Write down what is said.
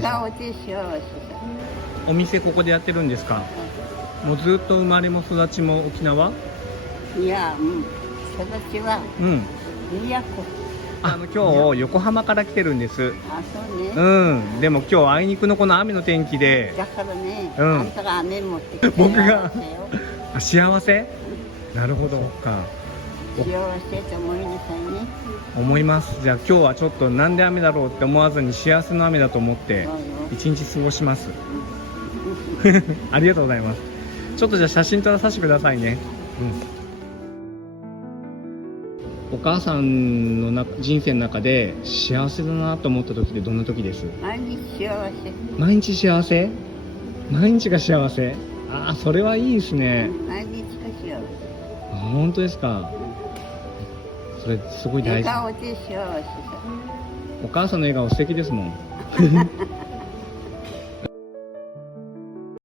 大事。顔で幸せだ。お店ここでやってるんですか？もうずっと生まれも育ちも沖縄？いや、育ちはうん。宮古。今日横浜から来てるんです。あ、そうね。うん。でも今日あいにくのこの雨の天気で、だからね、うんあんたが雨持ってきて僕が幸せよ。幸せ？なるほど。そっか。幸せと思いなさいね。思います。じゃあ今日はちょっとなんで雨だろうって思わずに幸せの雨だと思ってそうよ。一日過ごします。ありがとうございます。ちょっとじゃあ写真撮らさせてくださいね。お母さんの人生の中で幸せだなと思った時ってどんな時です？毎日幸せ。毎日幸せ？毎日が幸せ？ああ、それはいいですね。毎日が幸あ、本当ですか？それすごいせ。大事。笑顔で幸せさ。お母さんの笑顔素敵ですもん。